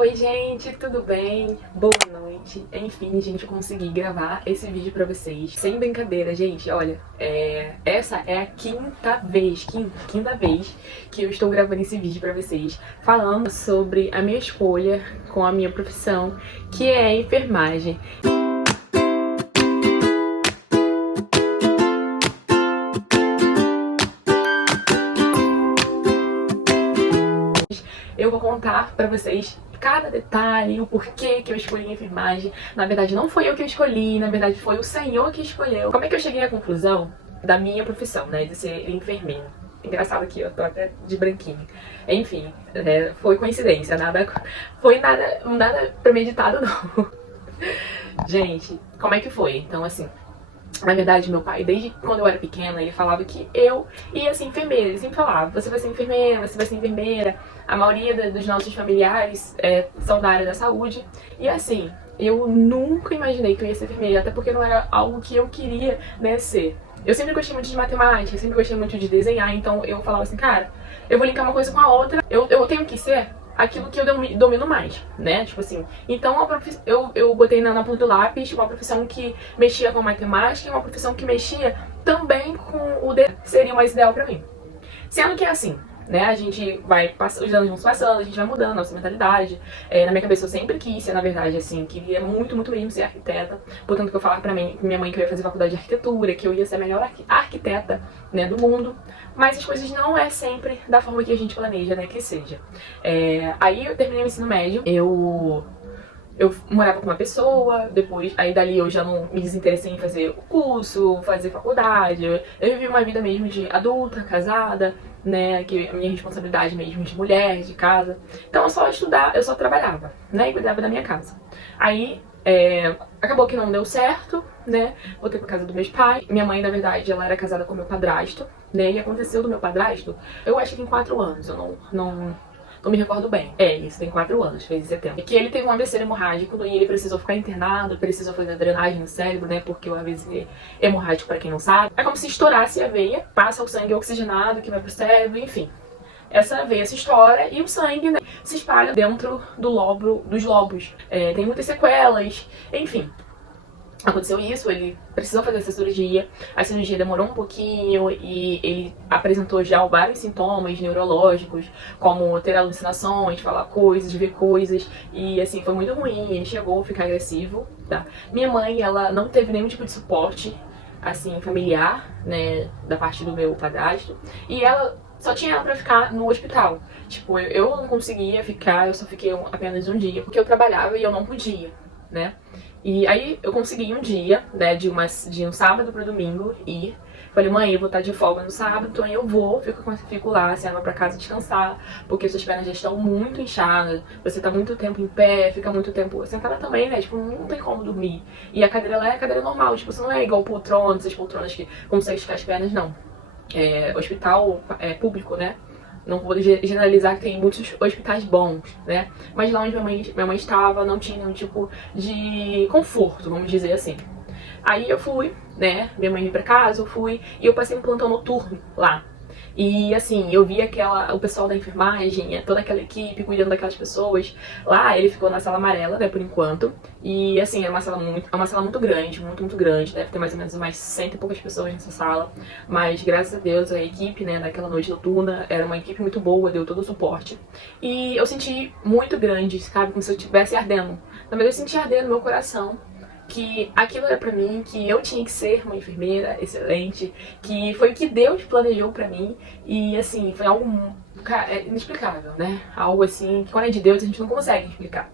Oi gente, tudo bem? Boa noite. Enfim, gente, eu consegui gravar esse vídeo pra vocês. Sem brincadeira, gente, olha, essa é a quinta vez que eu estou gravando esse vídeo pra vocês, falando sobre a minha escolha com a minha profissão, que é a enfermagem. Eu vou contar pra vocês cada detalhe, o porquê que eu escolhi a enfermagem. Na verdade, não foi eu que escolhi, na verdade foi o Senhor que escolheu. Como é que eu cheguei à conclusão da minha profissão, né, de ser enfermeira? Engraçado aqui, eu tô até de branquinho. Enfim, foi coincidência, foi nada premeditado não. Gente, como é que foi? Então, assim, na verdade, meu pai, desde quando eu era pequena, ele falava que eu ia ser enfermeira. Ele sempre falava, você vai ser enfermeira, você vai ser enfermeira. A maioria dos nossos familiares são da área da saúde. E assim, eu nunca imaginei que eu ia ser enfermeira, até porque não era algo que eu queria, né, ser. Eu sempre gostei muito de matemática, eu sempre gostei muito de desenhar, então eu falava assim, cara, eu vou linkar uma coisa com a outra, eu tenho que ser aquilo que eu domino mais, né? Tipo assim, então eu botei na ponta do lápis uma profissão que mexia com matemática e uma profissão que mexia também com o desenho. Seria o mais ideal pra mim. Sendo que é assim, né? A gente vai passando, os anos vão passando, a gente vai mudando a nossa mentalidade. Na minha cabeça eu sempre quis ser, na verdade, assim, queria muito mesmo ser arquiteta. Portanto, que eu falava pra minha mãe que eu ia fazer faculdade de arquitetura, que eu ia ser a melhor arquiteta, né, do mundo. Mas as coisas não é sempre da forma que a gente planeja, né, que seja. Aí eu terminei o ensino médio, eu morava com uma pessoa, depois, aí dali eu já não me desinteressei em fazer o curso, fazer faculdade. Eu vivi uma vida mesmo de adulta, casada, né, que a minha responsabilidade mesmo de mulher, de casa. Então eu só trabalhava, né, e cuidava da minha casa. Aí, acabou que não deu certo, né, voltei pra casa dos meus pais. Minha mãe, na verdade, ela era casada com meu padrasto, né, e aconteceu do meu padrasto, eu acho que tem 4 anos, eu não me recordo bem. Isso tem 4 anos, fez em setembro. E que ele teve um AVC hemorrágico e ele precisou ficar internado, precisou fazer drenagem no cérebro, né? Porque o AVC hemorrágico, pra quem não sabe, é como se estourasse a veia, passa o sangue oxigenado que vai pro cérebro, enfim. Essa veia se estoura e o sangue, né, se espalha dentro dos lobos. Tem muitas sequelas, enfim. Aconteceu isso, ele precisou fazer essa cirurgia, a cirurgia demorou um pouquinho e ele apresentou já vários sintomas neurológicos, como ter alucinações, falar coisas, ver coisas, e assim, foi muito ruim, ele chegou a ficar agressivo, tá? Minha mãe, ela não teve nenhum tipo de suporte, assim, familiar, né, da parte do meu padrasto, e ela só tinha ela pra ficar no hospital. Tipo, eu não conseguia ficar, eu só fiquei apenas um dia, porque eu trabalhava e eu não podia, né? E aí eu consegui um dia, né, de um sábado pro domingo ir. Falei, mãe, eu vou estar de folga no sábado, então eu vou, fico lá, você vai pra casa descansar, porque suas pernas já estão muito inchadas, você tá muito tempo em pé, fica muito tempo sentada também, né, tipo, não tem como dormir. E a cadeira lá é a cadeira normal, tipo, você não é igual poltrona, essas poltronas que consegue esticar as pernas, não. Hospital público, né? Não vou generalizar que tem muitos hospitais bons, né? Mas lá onde minha mãe estava não tinha nenhum tipo de conforto, vamos dizer assim. Aí eu fui, né? Minha mãe veio pra casa, eu fui e eu passei um plantão noturno lá. E assim, eu vi o pessoal da enfermagem, toda aquela equipe cuidando daquelas pessoas. Lá ele ficou na sala amarela, né, por enquanto. E assim, é uma sala muito grande, muito grande. Deve ter mais ou menos umas 100 e poucas pessoas nessa sala. Mas graças a Deus a equipe, né, daquela noite noturna era uma equipe muito boa, deu todo o suporte. E eu senti muito grande, sabe, como se eu estivesse ardendo. Na verdade eu senti arder no meu coração que aquilo era pra mim, que eu tinha que ser uma enfermeira excelente, que foi o que Deus planejou pra mim, e assim, foi algo inexplicável, né? Algo assim, que quando é de Deus a gente não consegue explicar.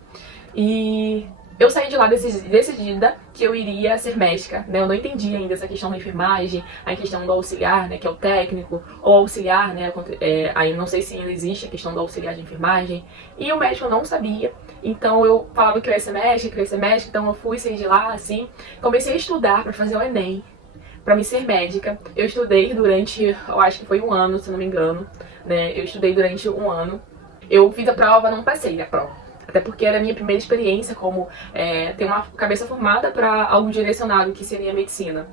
E eu saí de lá decidida que eu iria ser médica, né? Eu não entendi ainda essa questão da enfermagem, a questão do auxiliar, né? Que é o técnico, ou auxiliar, né? Aí não sei se ainda existe a questão do auxiliar de enfermagem. E o médico não sabia, então eu falava que eu ia ser médica, então eu saí de lá, assim, comecei a estudar pra fazer o Enem, pra me ser médica. Eu estudei durante, eu acho que foi 1 ano, se não me engano, né? Eu estudei durante 1 ano. Eu fiz a prova, não passei a prova. Até porque era a minha primeira experiência como ter uma cabeça formada para algo direcionado, que seria a medicina.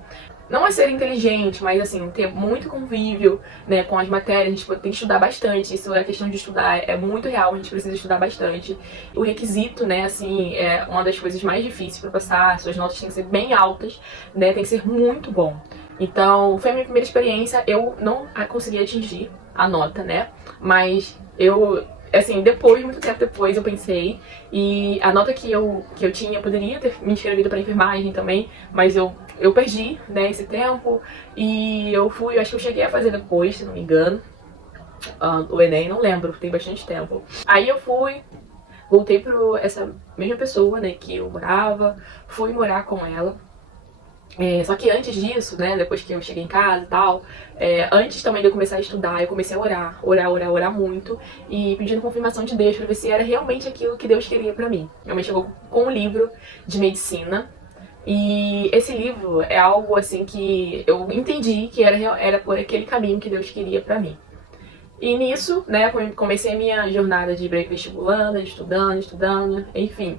não é ser inteligente, mas assim, ter muito convívio, né, com as matérias. A gente tem que estudar bastante. Isso é questão de estudar, é muito real, a gente precisa estudar bastante. O requisito, né, assim, é uma das coisas mais difíceis para passar. Suas notas têm que ser bem altas, né, tem que ser muito bom. Então, foi a minha primeira experiência. Eu não consegui atingir a nota, né, mas eu, assim, depois, muito tempo depois, eu pensei, e a nota que eu tinha, eu poderia ter me inscrevido para enfermagem também, mas eu perdi, né, esse tempo, e eu acho que eu cheguei a fazer depois, se não me engano, o Enem, não lembro, tem bastante tempo. Aí eu voltei para essa mesma pessoa, né, que eu morava, fui morar com ela. Só que antes disso, né, depois que eu cheguei em casa e tal, antes também de eu começar a estudar, eu comecei a orar muito e pedindo confirmação de Deus pra ver se era realmente aquilo que Deus queria pra mim. Minha mãe chegou com um livro de medicina e esse livro é algo assim que eu entendi que era por aquele caminho que Deus queria pra mim. E nisso, né, comecei a minha jornada de vestibulando, estudando, enfim.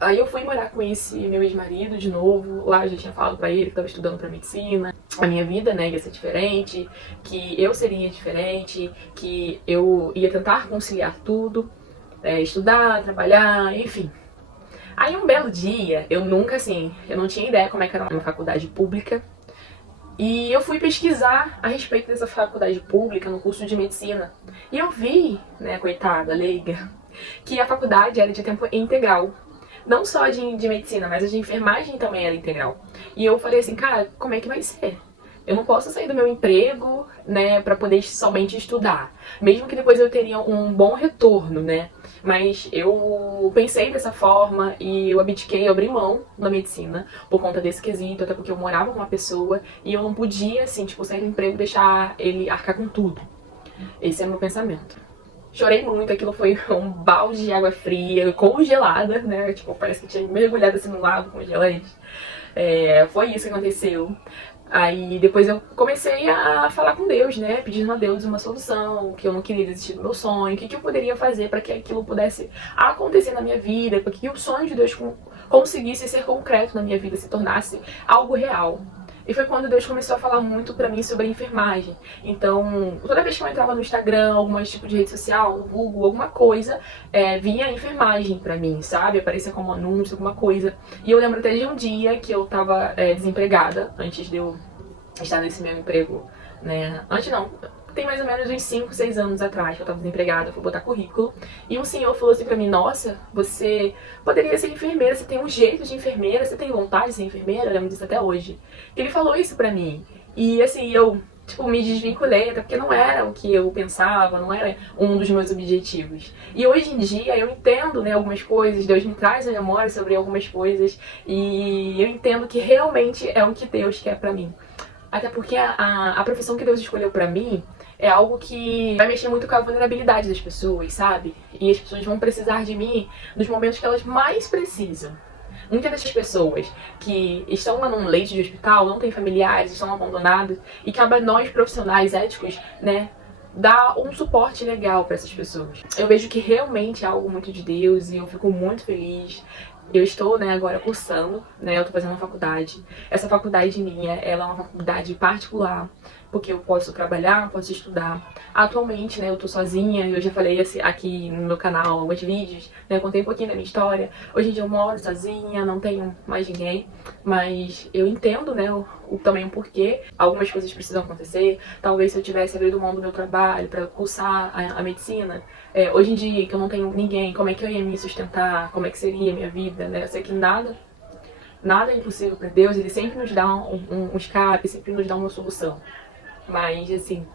Aí eu fui morar com esse meu ex-marido de novo. Lá eu já tinha falado pra ele que tava estudando pra medicina. A minha vida, né, ia ser diferente, que eu seria diferente, que eu ia tentar conciliar tudo, estudar, trabalhar, enfim. Aí um belo dia, eu não tinha ideia como é que era uma faculdade pública. E eu fui pesquisar a respeito dessa faculdade pública no curso de medicina. E eu vi, né, coitada, leiga, que a faculdade era de tempo integral. Não só de medicina, mas a de enfermagem também era integral. E eu falei assim, cara, como é que vai ser? Eu não posso sair do meu emprego, né, pra poder somente estudar. Mesmo que depois eu teria um bom retorno, né? Mas eu pensei dessa forma e eu abri mão da medicina por conta desse quesito, até porque eu morava com uma pessoa e eu não podia, assim, tipo, sair do emprego e deixar ele arcar com tudo. Esse é o meu pensamento. Chorei muito, aquilo foi um balde de água fria, congelada, né? Tipo, parece que tinha mergulhado assim no lago congelante. Foi isso que aconteceu. Aí depois eu comecei a falar com Deus, né? Pedindo a Deus uma solução, que eu não queria desistir do meu sonho, o que eu poderia fazer para que aquilo pudesse acontecer na minha vida, para que o sonho de Deus conseguisse ser concreto na minha vida, se tornasse algo real. E foi quando Deus começou a falar muito pra mim sobre a enfermagem. Então, toda vez que eu entrava no Instagram, algum tipo de rede social, no Google, alguma coisa, vinha a enfermagem pra mim, sabe? Aparecia como anúncio, alguma coisa. E eu lembro até de um dia que eu tava desempregada, antes de eu estar nesse meu emprego, né? Antes não, tem mais ou menos uns 5, 6 anos atrás que eu tava desempregada, eu fui botar currículo. E um senhor falou assim pra mim, nossa, você poderia ser enfermeira, você tem um jeito de enfermeira, você tem vontade de ser enfermeira? Eu lembro disso até hoje. Ele falou isso pra mim. E assim, eu, tipo, me desvinculei, até porque não era o que eu pensava, não era um dos meus objetivos. E hoje em dia eu entendo, né, algumas coisas, Deus me traz a memória sobre algumas coisas, e eu entendo que realmente é o que Deus quer pra mim. Até porque a profissão que Deus escolheu pra mim é algo que vai mexer muito com a vulnerabilidade das pessoas, sabe? E as pessoas vão precisar de mim nos momentos que elas mais precisam. Muitas dessas pessoas que estão lá num leito de hospital, não têm familiares, estão abandonados, e cabe a nós, profissionais éticos, né, dar um suporte legal para essas pessoas. Eu vejo que realmente é algo muito de Deus e eu fico muito feliz. Eu estou, né, agora cursando, né, eu estou fazendo uma faculdade. Essa faculdade minha, ela é uma faculdade particular, porque eu posso trabalhar, posso estudar. Atualmente, né, eu tô sozinha, eu já falei aqui no meu canal, alguns vídeos, né, eu contei um pouquinho da minha história. Hoje em dia eu moro sozinha, não tenho mais ninguém, mas eu entendo, né, também o porquê. Algumas coisas precisam acontecer. Talvez se eu tivesse abrido mão do meu trabalho para cursar a medicina, hoje em dia que eu não tenho ninguém, como é que eu ia me sustentar, como é que seria a minha vida, né? Eu sei que nada é impossível para Deus, Ele sempre nos dá um escape, sempre nos dá uma solução. Mas, assim,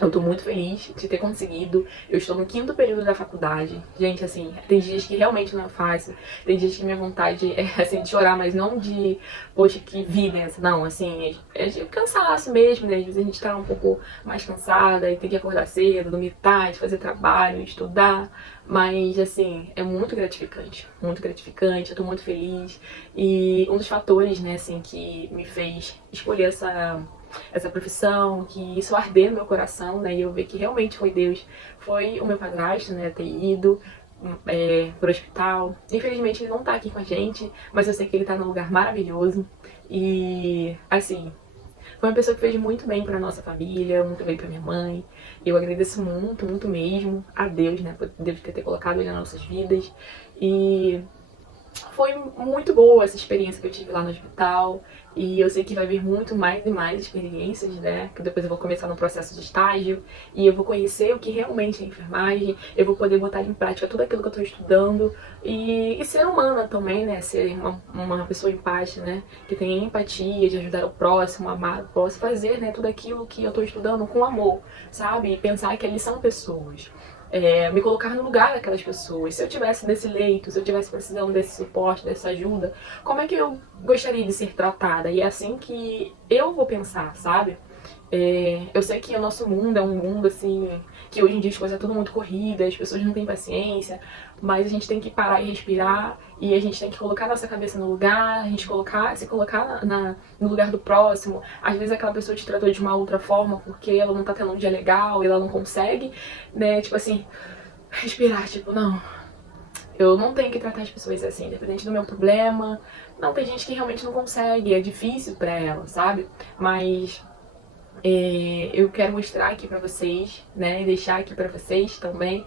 eu tô muito feliz de ter conseguido. Eu estou no 5º período da faculdade. Gente, assim, tem dias que realmente não é fácil. Tem dias que minha vontade é, assim, de chorar, mas não de, poxa, que vida é essa? Não, assim, é de cansaço mesmo, né? Às vezes a gente tá um pouco mais cansada e tem que acordar cedo, dormir tarde, fazer trabalho, estudar. Mas, assim, é muito gratificante. Muito gratificante, eu tô muito feliz. E um dos fatores, né, assim, que me fez escolher essa profissão, que isso arder no meu coração, né, e eu ver que realmente foi Deus, foi o meu padrasto, né, ter ido pro hospital. Infelizmente ele não tá aqui com a gente, mas eu sei que ele tá num lugar maravilhoso E, assim, foi uma pessoa que fez muito bem pra nossa família, muito bem pra minha mãe. Eu agradeço muito, muito mesmo a Deus, né, por Deus ter colocado ele nas nossas vidas. E foi muito boa essa experiência que eu tive lá no hospital. E eu sei que vai vir muito mais e mais experiências, né? Que depois eu vou começar no processo de estágio. E eu vou conhecer o que realmente é enfermagem. Eu vou poder botar em prática tudo aquilo que eu tô estudando. E ser humana também, né? Ser uma pessoa empática, né? Que tenha empatia de ajudar o próximo, amar o próximo. Fazer, né? Tudo aquilo que eu tô estudando com amor, sabe? E pensar que eles são pessoas. Me colocar no lugar daquelas pessoas. Se eu tivesse nesse leito, se eu tivesse precisando desse suporte, dessa ajuda, como é que eu gostaria de ser tratada? E é assim que eu vou pensar, sabe? Eu sei que o nosso mundo é um mundo assim, que hoje em dia as coisas é tudo muito corrida, as pessoas não têm paciência, mas a gente tem que parar e respirar, e a gente tem que colocar nossa cabeça no lugar, a gente se colocar no lugar do próximo. Às vezes aquela pessoa te tratou de uma outra forma porque ela não tá tendo um dia legal e ela não consegue, né, tipo assim, respirar, tipo, não, eu não tenho que tratar as pessoas assim, independente do meu problema. Não, tem gente que realmente não consegue, é difícil pra ela, sabe? Mas eu quero mostrar aqui pra vocês, né, e deixar aqui pra vocês também,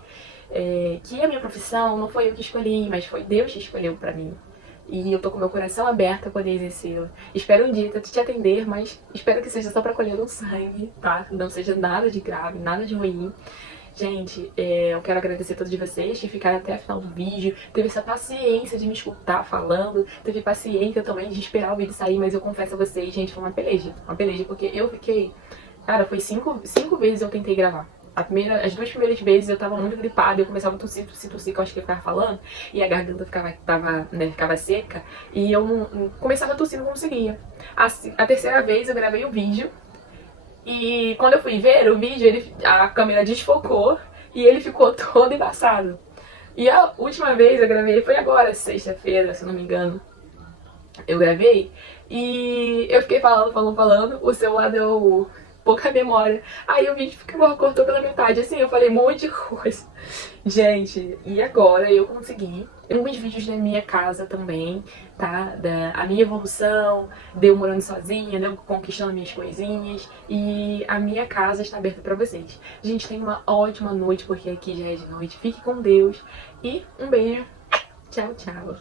que a minha profissão não foi eu que escolhi, mas foi Deus que escolheu pra mim. E eu tô com meu coração aberto a poder exercê-lo. Espero um dia te atender, mas espero que seja só pra colher um sangue, tá? Não seja nada de grave, nada de ruim. Gente, eu quero agradecer a todos vocês que ficaram até a final do vídeo, teve essa paciência de me escutar falando, teve paciência também de esperar o vídeo sair, mas eu confesso a vocês, gente, foi uma peleja, porque eu fiquei, cara, foi cinco vezes eu tentei gravar. As duas primeiras vezes eu tava muito gripada, eu começava a tossir, que eu acho que eu ficava falando, e a garganta ficava seca, e eu começava a tossir, não conseguia. A terceira vez eu gravei o vídeo, e quando eu fui ver o vídeo, a câmera desfocou e ele ficou todo embaçado. E a última vez eu gravei, foi agora, sexta-feira, se eu não me engano. Eu gravei e eu fiquei falando, o celular deu pouca memória. Aí o vídeo cortou pela metade, assim, eu falei um monte de coisa. Gente, e agora eu consegui alguns vídeos da minha casa também, tá? A minha evolução, de eu morando sozinha, de eu conquistando minhas coisinhas. E a minha casa está aberta pra vocês. Gente, tenha uma ótima noite, porque aqui já é de noite. Fique com Deus e um beijo. Tchau, tchau.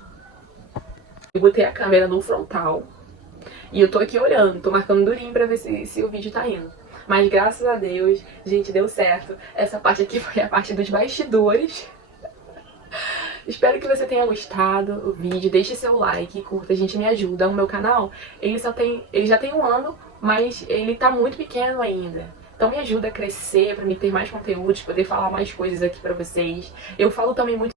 Eu botei a câmera no frontal e eu tô aqui olhando, tô marcando durinho pra ver se o vídeo tá indo. Mas graças a Deus, gente, deu certo. Essa parte aqui foi a parte dos bastidores. Espero que você tenha gostado do vídeo. Deixe seu like, curta, a gente me ajuda. O meu canal, ele já tem um ano, mas ele tá muito pequeno ainda. Então me ajuda a crescer, pra me ter mais conteúdos, poder falar mais coisas aqui pra vocês. Eu falo também muito